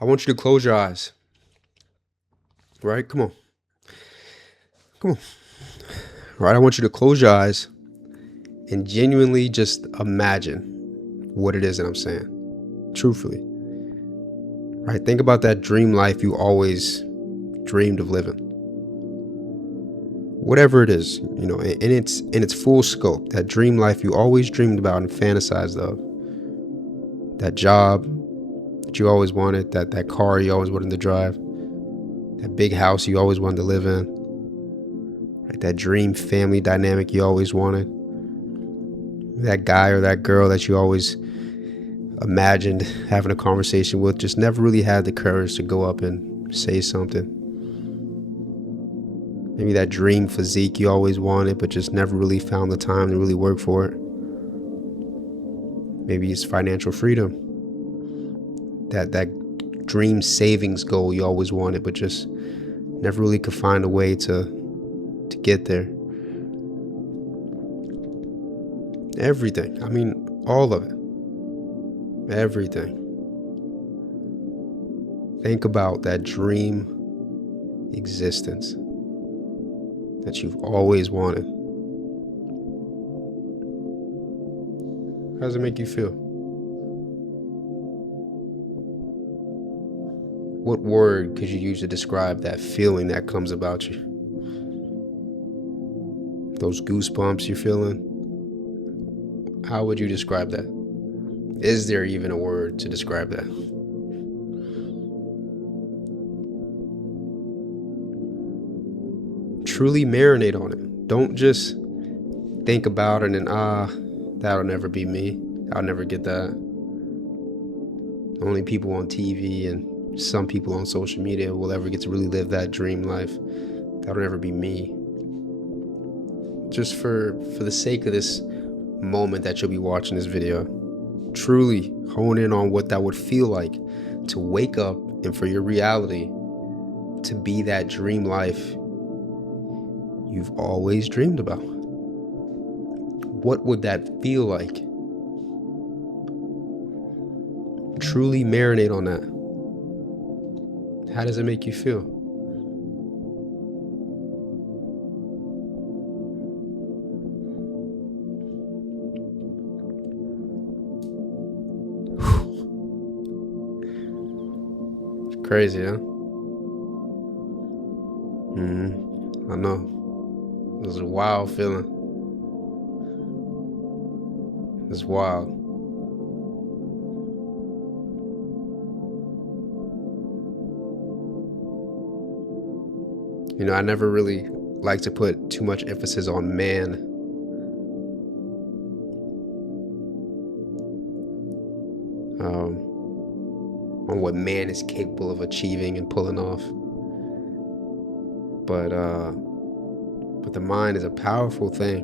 I want you to close your eyes. Right? Come on. Come on. Right? I want you to close your eyes and genuinely just imagine what it is that I'm saying. Truthfully. Right? Think about that dream life you always dreamed of living. Whatever it is, in its full scope, that dream life you always dreamed about and fantasized of. That job that you always wanted, that car you always wanted to drive, that big house you always wanted to live in, right? That dream family dynamic you always wanted, that guy or that girl that you always imagined having a conversation with, just never really had the courage to go up and say something. Maybe that dream physique you always wanted, but just never really found the time to really work for it. Maybe it's financial freedom. That dream savings goal you always wanted, but just never really could find a way to get there. Everything. I mean, all of it. Everything. Think about that dream existence that you've always wanted. How does it make you feel? What word could you use to describe that feeling that comes about you? Those goosebumps you're feeling? How would you describe that? Is there even a word to describe that? Truly marinate on it. Don't just think about it and that'll never be me. I'll never get that. Only people on TV and some people on social media will ever get to really live that dream life. That'll never be me. Just for the sake of this moment that you'll be watching this video, truly hone in on what that would feel like to wake up and for your reality to be that dream life you've always dreamed about. What would that feel like? Truly marinate on that. How does it make you feel? It's crazy, huh? I know. It was a wild feeling. It's wild. I never really like to put too much emphasis on man. On what man is capable of achieving and pulling off. But the mind is a powerful thing.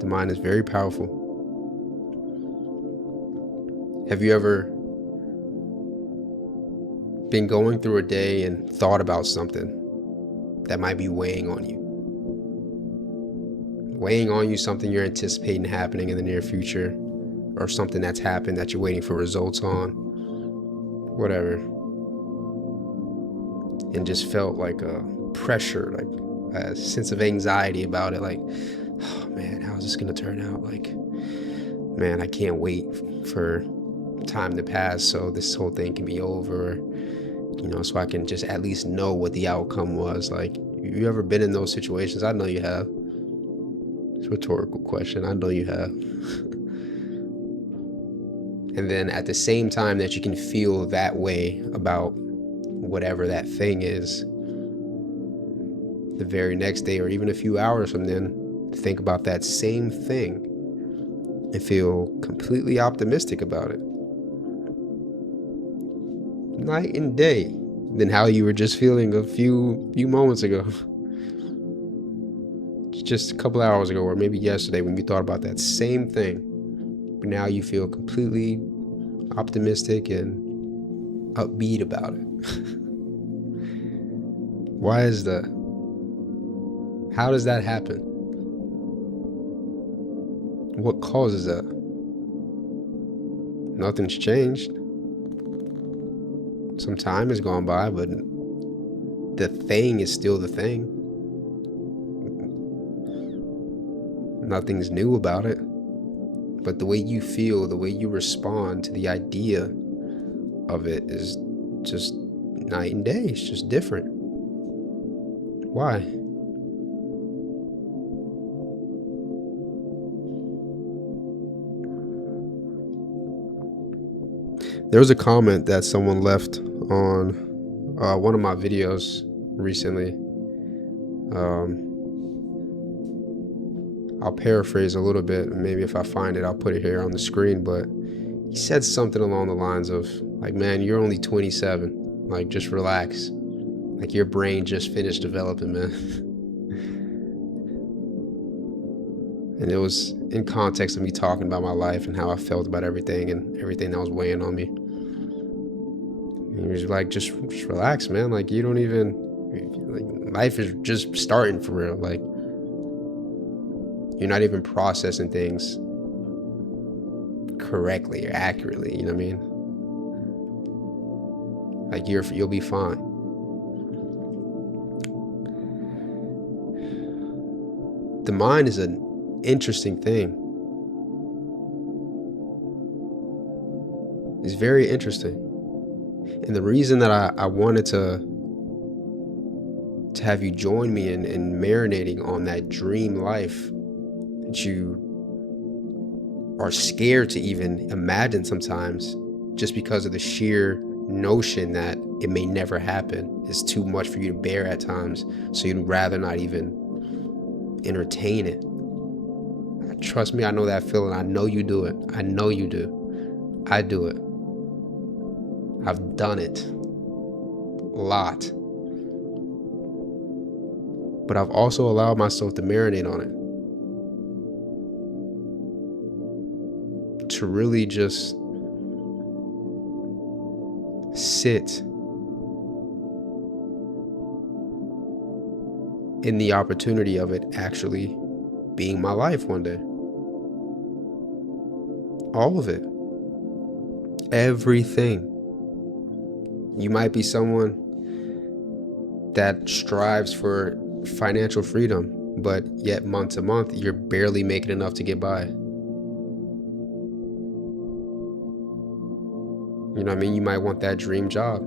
The mind is very powerful. Have you ever been going through a day and thought about something that might be weighing on you? Weighing on you, something you're anticipating happening in the near future, or something that's happened that you're waiting for results on, whatever. And just felt like a pressure, like a sense of anxiety about it, like, oh man, how is this gonna turn out? Like, man, I can't wait for time to pass so this whole thing can be over, so I can just at least know what the outcome was. Like, you ever been in those situations? I know you have. It's a rhetorical question. I know you have. And then at the same time that you can feel that way about whatever that thing is, the very next day or even a few hours from then, think about that same thing and feel completely optimistic about it. Night and day than how you were just feeling a few moments ago. Just a couple hours ago, or maybe yesterday, when you thought about that same thing. But now you feel completely optimistic and upbeat about it. Why is that? How does that happen? What causes that? Nothing's changed. Some time has gone by, but the thing is still the thing. Nothing's new about it. But the way you feel, the way you respond to the idea of it is just night and day. It's just different. Why? There was a comment that someone left on one of my videos recently. I'll paraphrase a little bit. Maybe if I find it, I'll put it here on the screen. But he said something along the lines of, like, man, you're only 27. Like, just relax. Like, your brain just finished developing, man. And it was in context of me talking about my life and how I felt about everything and everything that was weighing on me. And he was like, just relax, man. Like, you don't even, like, life is just starting for real. Like, you're not even processing things correctly or accurately, you know what I mean? Like, you'll be fine. The mind is an interesting thing. It's very interesting. And the reason that I wanted to have you join me in marinating on that dream life that you are scared to even imagine sometimes, just because of the sheer notion that it may never happen, is too much for you to bear at times, so you'd rather not even entertain it. Trust me, I know that feeling. I know you do it. I know you do. I do it. I've done it a lot. But I've also allowed myself to marinate on it. To really just sit in the opportunity of it actually being my life one day. All of it. Everything. You might be someone that strives for financial freedom, but yet month to month, you're barely making enough to get by. You know what I mean? You might want that dream job.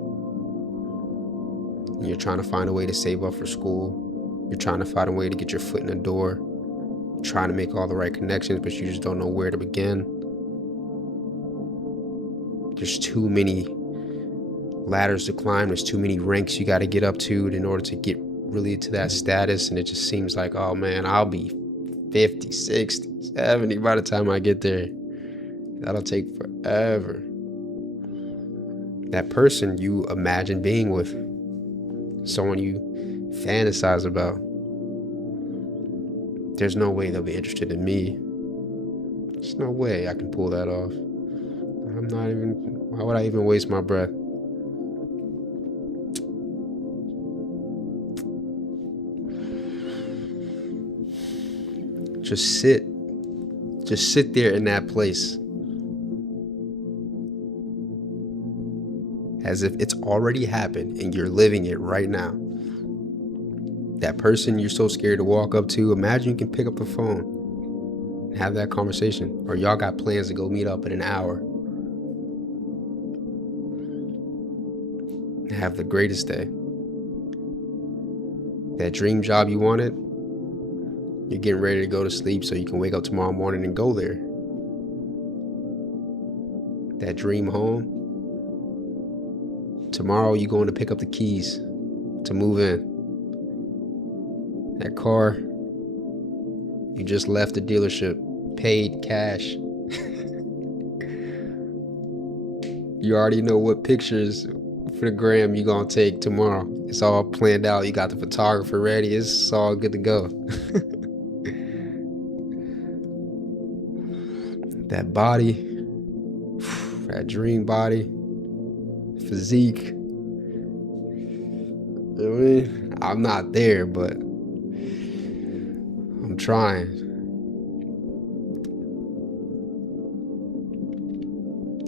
You're trying to find a way to save up for school. You're trying to find a way to get your foot in the door. You're trying to make all the right connections, but you just don't know where to begin. There's too many ladders to climb. There's too many ranks you got to get up to in order to get really to that status. And it just seems like, oh man, I'll be 50, 60, 70 by the time I get there. That'll take forever. That person you imagine being with, someone you fantasize about, there's no way they'll be interested in me. There's no way I can pull that off. Why would I even waste my breath? Just sit there in that place as if it's already happened and you're living it right now. That person you're so scared to walk up to, imagine you can pick up the phone and have that conversation, or y'all got plans to go meet up in an hour. Have the greatest day. That dream job you wanted, you're getting ready to go to sleep so you can wake up tomorrow morning and go there. That dream home, tomorrow you're going to pick up the keys to move in. That car, you just left the dealership, paid cash. You already know what pictures for the gram you're gonna take tomorrow. It's all planned out. You got the photographer ready. It's all good to go. That body, that dream body, physique. You know what I mean? I'm not there, but I'm trying.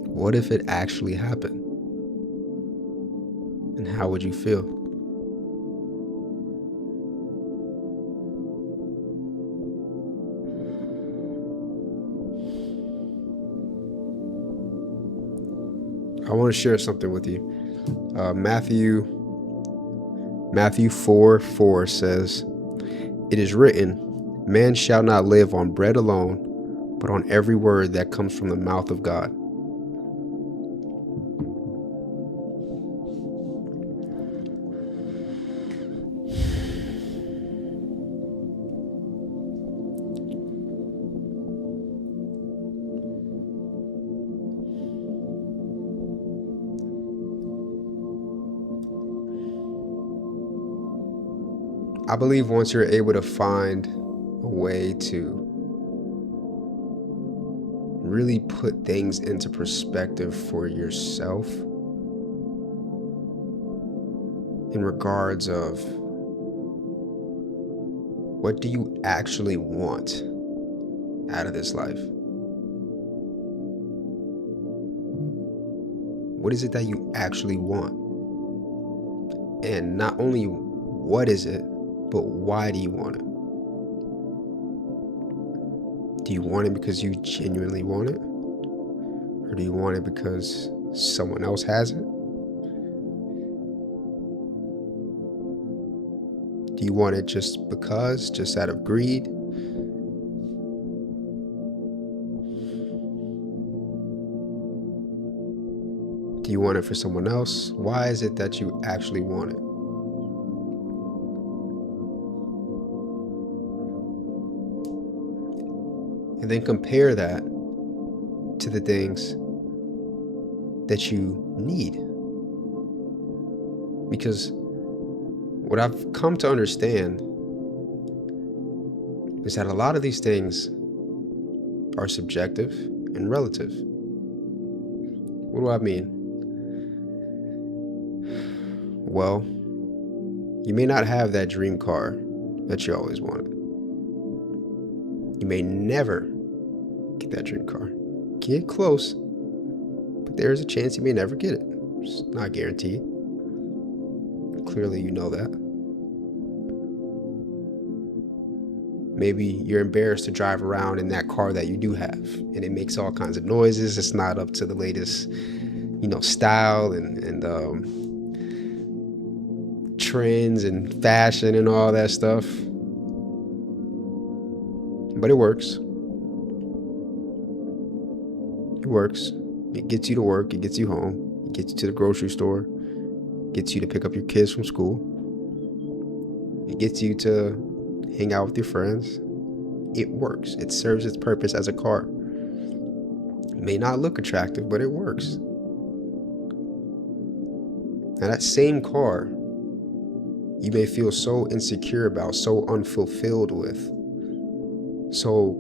What if it actually happened? And how would you feel? I want to share something with you. Matthew 4:4 says, "It is written, man shall not live on bread alone, but on every word that comes from the mouth of God." I believe once you're able to find a way to really put things into perspective for yourself in regards of what do you actually want out of this life? What is it that you actually want? And not only what is it, but why do you want it? Do you want it because you genuinely want it? Or do you want it because someone else has it? Do you want it just because, just out of greed? Do you want it for someone else? Why is it that you actually want it? And then compare that to the things that you need. Because what I've come to understand is that a lot of these things are subjective and relative. What do I mean? Well, you may not have that dream car that you always wanted. You may never get that dream car. Get close, but there's a chance you may never get it. It's not guaranteed. Clearly, you know that. Maybe you're embarrassed to drive around in that car that you do have, and it makes all kinds of noises. It's not up to the latest, style and trends and fashion and all that stuff. But it works. It works. It gets you to work. It gets you home. It gets you to the grocery store. It gets you to pick up your kids from school. It gets you to hang out with your friends. It works. It serves its purpose as a car. It may not look attractive, but it works. Now that same car, you may feel so insecure about, so unfulfilled with, so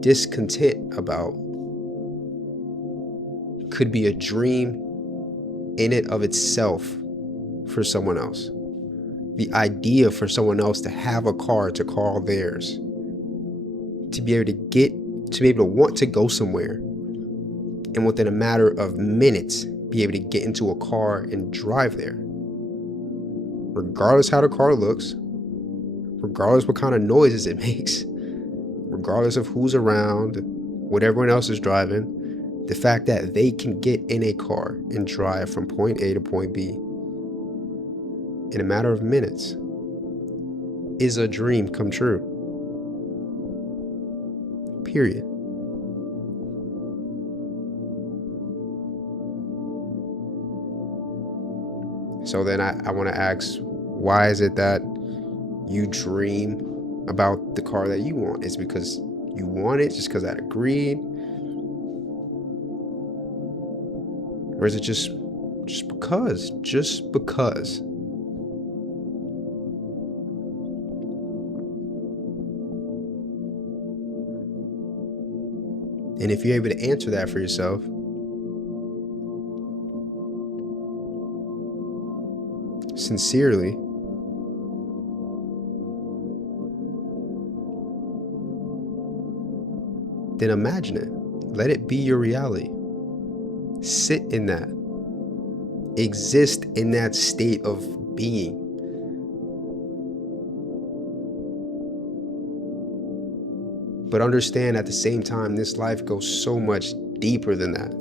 discontent about, could be a dream in it of itself for someone else. The idea for someone else to have a car to call theirs, to be able to want to go somewhere, and within a matter of minutes be able to get into a car and drive there, regardless how the car looks, regardless what kind of noises it makes, regardless of who's around, what everyone else is driving. The fact that they can get in a car and drive from point A to point B in a matter of minutes is a dream come true. Period. So then I want to ask, why is it that you dream about the car that you want? Is it because you want it just because out of greed? Or is it just because? Just because. And if you're able to answer that for yourself, sincerely, then imagine it. Let it be your reality. Sit in that. exist in that state of being. But understand at the same time, this life goes so much deeper than that.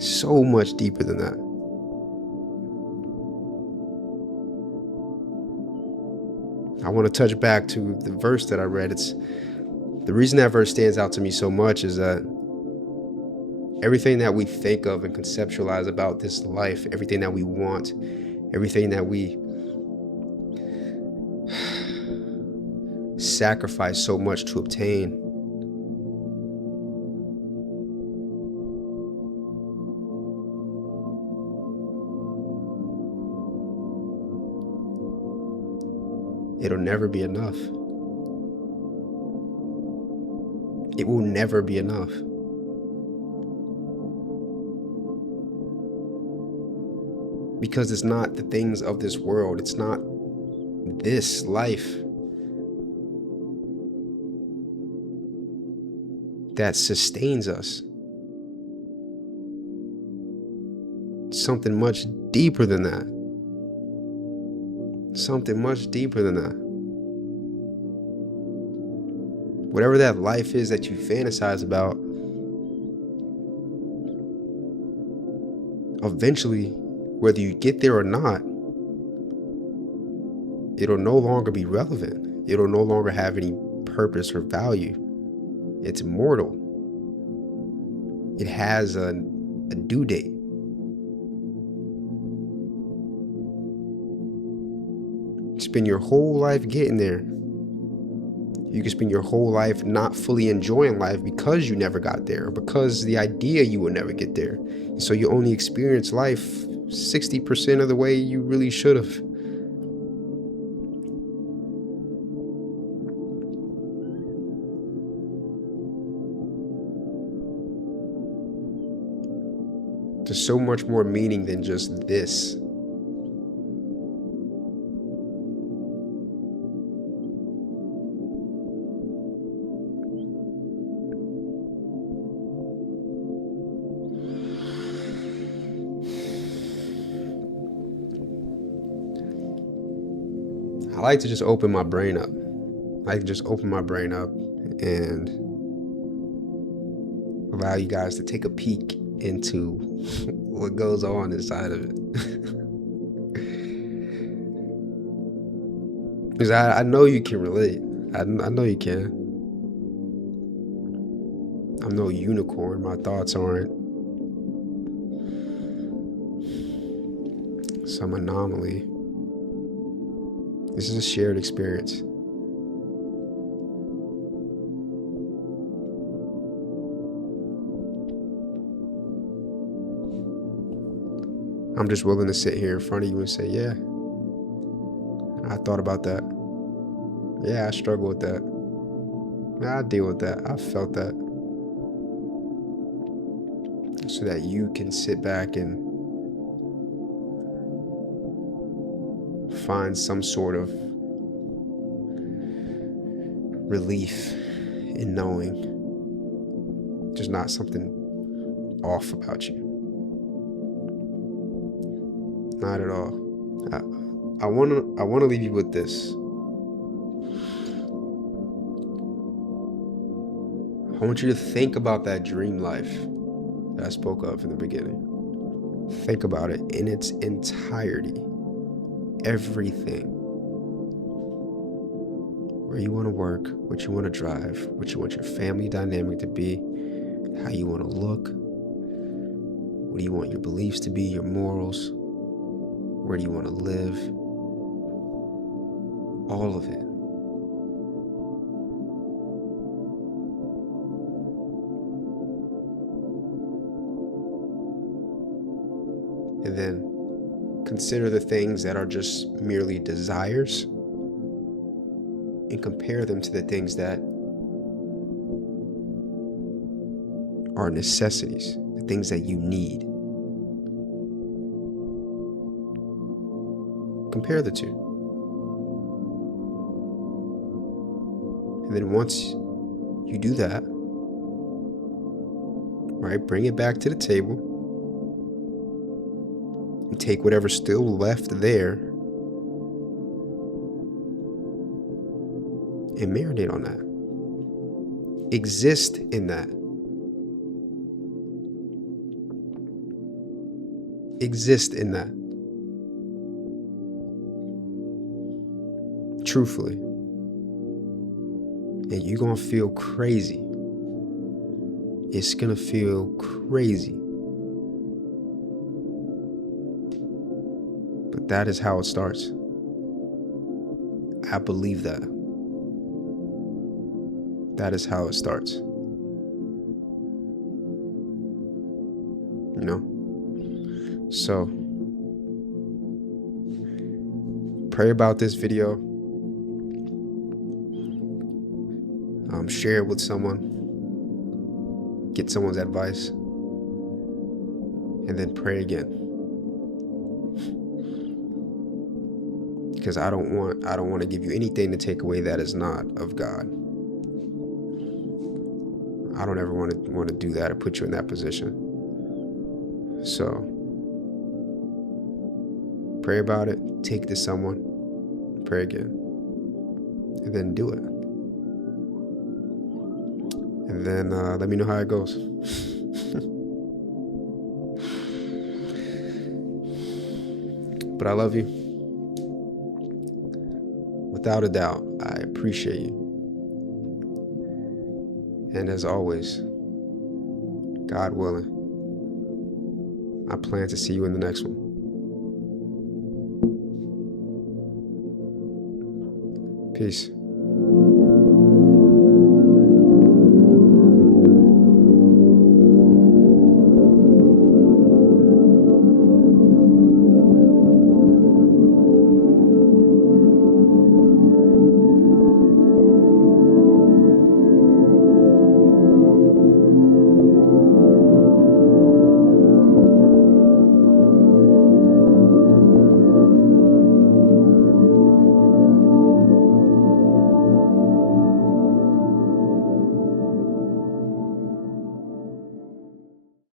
So much deeper than that. I want to touch back to the verse that I read. It's the reason that verse stands out to me so much is that everything that we think of and conceptualize about this life, everything that we want, everything that we sacrifice so much to obtain, it'll never be enough. It will never be enough. Because it's not the things of this world. It's not this life that sustains us. It's something much deeper than that. Something much deeper than that. Whatever that life is that you fantasize about, eventually, whether you get there or not, it'll no longer be relevant. It'll no longer have any purpose or value. It's mortal. It has a due date. Spend your whole life getting there. You can spend your whole life not fully enjoying life because you never got there, because the idea you will never get there. So you only experience life 60% of the way you really should have. There's so much more meaning than just this. I like to just open my brain up. I can just open my brain up and allow you guys to take a peek into what goes on inside of it. Because I know you can relate. I know you can. I'm no unicorn. My thoughts aren't some anomaly. This is a shared experience. I'm just willing to sit here in front of you and say, yeah, I thought about that. Yeah, I struggle with that. Yeah, I deal with that. I felt that. So that you can sit back and find some sort of relief in knowing there's not something off about you. Not at all. I want to leave you with this. I want you to think about that dream life that I spoke of in the beginning. Think about it in its entirety. Everything. Where you want to work, what you want to drive, what you want your family dynamic to be, how you want to look, what do you want your beliefs to be, your morals, where do you want to live, all of it. And then consider the things that are just merely desires and compare them to the things that are necessities, the things that you need. Compare the two. And then once you do that, right, bring it back to the table and take whatever's still left there and marinate on that. Exist in that. Exist in that. Truthfully. And you're going to feel crazy. It's going to feel crazy. But that is how it starts. I believe that. That is how it starts. You know? So, pray about this video. Share it with someone. Get someone's advice. And then pray again. Because I don't want to give you anything to take away that is not of God. I don't ever want to do that or put you in that position. So pray about it, take it to someone, pray again, and then do it. And then let me know how it goes. But I love you. Without a doubt, I appreciate you. And as always, God willing, I plan to see you in the next one. Peace.